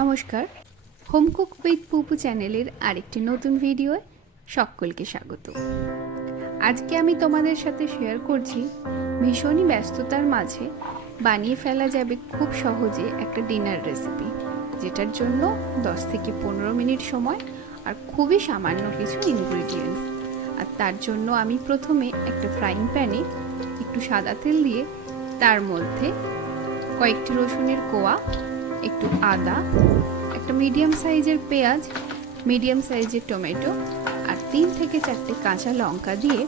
নমস্কার, home cook with পুপু চ্যানেলের আরেকটি নতুন ভিডিওয় সকলকে স্বাগত। আজকে আমি তোমাদের সাথে শেয়ার করছি ভীষণই ব্যস্ততার মাঝে বানিয়ে ফেলা যাবে খুব সহজে একটা ডিনার রেসিপি, যেটার জন্য 10 থেকে 15 মিনিট সময় আর খুবই সামান্য কিছু ইনগ্রিডিয়েন্টস। আর তার জন্য আমি প্রথমে একটা ফ্রাইং প্যানে একটু সাদা তেল দিয়ে তার মধ্যে কয়েকটি রসুনের কোয়া, একটু আদা, একটা মিডিয়াম সাইজের পেঁয়াজ, মিডিয়াম সাইজের টমেটো আর 3 থেকে 4টে কাঁচা লঙ্কা দিয়ে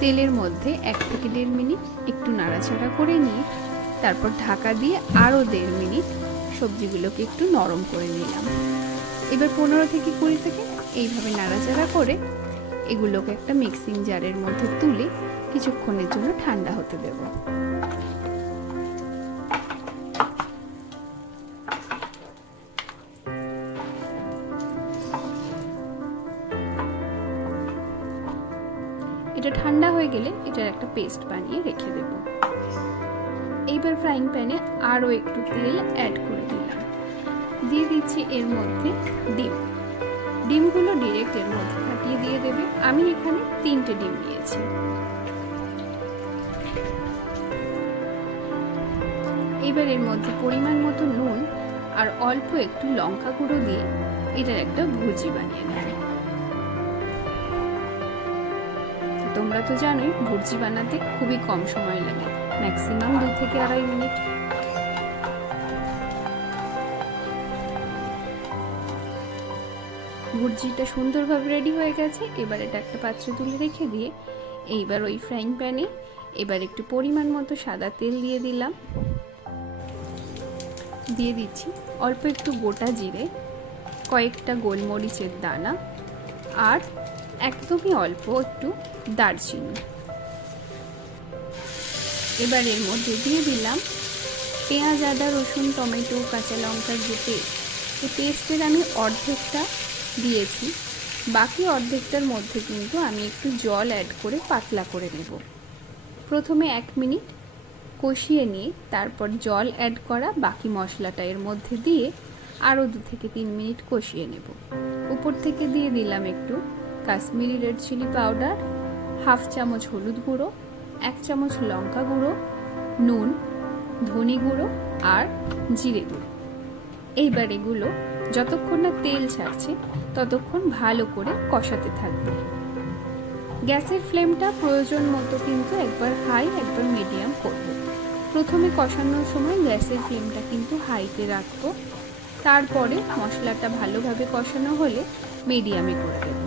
তেলের মধ্যে 1 থেকে 1.5 মিনিট একটু নাড়াচাড়া করে নিয়ে তারপর ঢাকা দিয়ে আরও 1.5 মিনিট সবজিগুলোকে একটু নরম করে নিলাম। এবার 15 থেকে 20 সেকেন্ড এইভাবে নাড়াচাড়া করে এগুলোকে একটা মিক্সিং জারের মধ্যে তুলে কিছুক্ষণের জন্য ঠান্ডা হতে দেব। এটা ঠান্ডা হয়ে গেলে এটার একটা পেস্ট বানিয়ে রেখে দেব। এইবার ফ্রাইং প্যানে আরও একটু তেল অ্যাড করে দিলাম, দিয়ে দিচ্ছি এর মধ্যে ডিমগুলো ডিরেক্ট এর মধ্যে ফাটিয়ে দিয়ে দেবে। আমি এখানে 3টে ডিম নিয়েছি। এবার এর মধ্যে পরিমাণ মতো নুন আর অল্প একটু লঙ্কা গুঁড়ো দিয়ে এটার একটা ভুজি বানিয়ে নেব। তোমরা তো জানোই ভুর্জি বানাতে খুবই কম সময় লাগে, ম্যাক্সিমাম 2 থেকে 2.5 মিনিট। ভুর্জিটা সুন্দরভাবে রেডি হয়ে গেছে। এবার এটা একটা পাত্রে তুলে রেখে দিয়ে এইবার ওই ফ্রাইং প্যানে এবার একটু পরিমাণ মতো সাদা তেল দিয়ে দিলাম, দিয়ে দিচ্ছি অল্প একটু গোটা জিরে, কয়েকটা গোলমরিচের দানা আর একদমই অল্প একটু দারচিনি। এবার এর মধ্যে দিয়ে দিলাম পেঁয়াজ, আদা, রসুন, টমেটো, কাঁচা লঙ্কার যে পেস্ট, এই পেস্টের আমি অর্ধেকটা দিয়েছি, বাকি অর্ধেকটার মধ্যে কিন্তু আমি একটু জল অ্যাড করে পাতলা করে নেব। প্রথমে 1 মিনিট কষিয়ে নিয়ে তারপর জল অ্যাড করা বাকি মশলাটা এর মধ্যে দিয়ে আরও 2 থেকে 3 মিনিট কষিয়ে নেব। উপর থেকে দিয়ে দিলাম একটু কাশ্মীরি রেড চিলি পাউডার, 1/2 চামচ হলুদ গুঁড়ো, 1 চামচ লঙ্কা গুঁড়ো, নুন, ধনে গুঁড়ো আর জিরে গুঁড়ো। এইবার এগুলো যতক্ষণ না তেল ছাড়ছে ততক্ষণ ভালো করে কষাতে থাকবে। গ্যাসের ফ্লেমটা প্রয়োজন মতো কিন্তু একবার হাই একবার মিডিয়াম করব। প্রথমে কষানোর সময় গ্যাসের ফ্লেমটা কিন্তু হাইতে রাখবো, তারপরে মশলাটা ভালোভাবে কষানো হলে মিডিয়ামে করে দেব।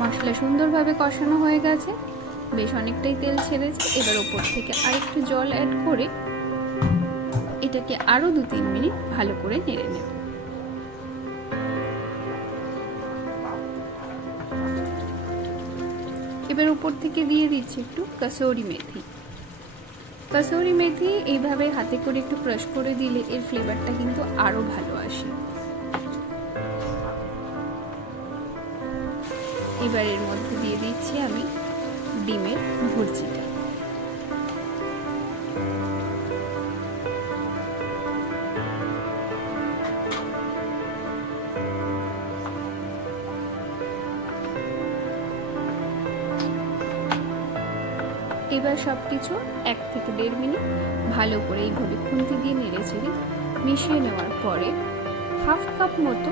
মশলা সুন্দরভাবে কষানো হয়ে গেছে, বেশ অনেকটাই তেল ছেড়েছে। এবার ওপর থেকে আরেকটু জল অ্যাড করে এটাকে আরও 2-3 মিনিট ভালো করে নেড়ে নেব। এবার উপর থেকে দিয়ে দিচ্ছি একটু কসুরি মেথি। কসুরি মেথি এইভাবে হাতে করে একটু ক্রাশ করে দিলে এর ফ্লেভারটা কিন্তু আরও ভালো আসে। এবার এর মধ্যে দিয়ে দিচ্ছি আমি ডিমের ভুর্জিটা। এবার সবকিছু 1 থেকে 1.5 মিনিট ভালো করে এইভাবে খুন্তি দিয়ে নেড়ে চেড়ে মিশিয়ে নেওয়ার পরে 1/2 কাপ মতো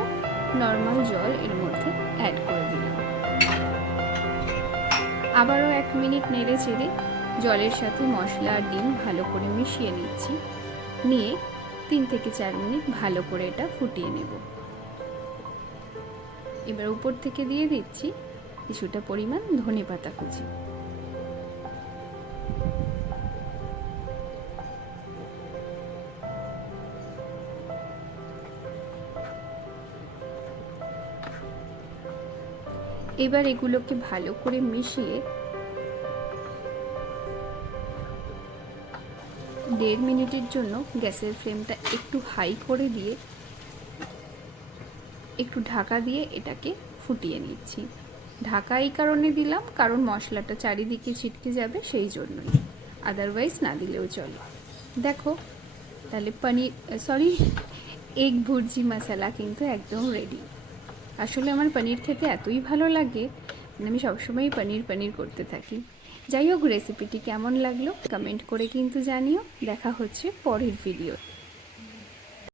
নর্মাল জল এর মধ্যে অ্যাড করে দিলাম। আবারও 1 মিনিট নেড়ে চেড়ে জলের সাথে মশলা আর ডিম ভালো করে মিশিয়ে নিচ্ছি, নিয়ে 3 থেকে 4 মিনিট ভালো করে এটা ফুটিয়ে নেব। এবার উপর থেকে দিয়ে দিচ্ছি কিছুটা পরিমাণ ধনেপাতা কুচি। এবার এগুলোকে ভালো করে মিশিয়ে 1.5 মিনিটের জন্য গ্যাসের ফ্লেমটা একটু হাই করে দিয়ে একটু ঢাকা দিয়ে এটাকে ফুটিয়ে নিচ্ছি। ঢাকা এই কারণে দিলাম কারণ মশলাটা চারিদিকে ছিটকে যাবে সেই জন্যই, আদারওয়াইজ না দিলেও চলে। দেখো তাহলে এগ ভুর্জি মশলা কিন্তু একদম রেডি। আসলে আমার পনির খেতে এতই ভালো লাগে, আমি সবসময়ই পনির করতে থাকি। যাই হোক, রেসিপিটি কেমন লাগলো কমেন্ট করে কিন্তু জানিও। দেখা হচ্ছে পরের ভিডিও।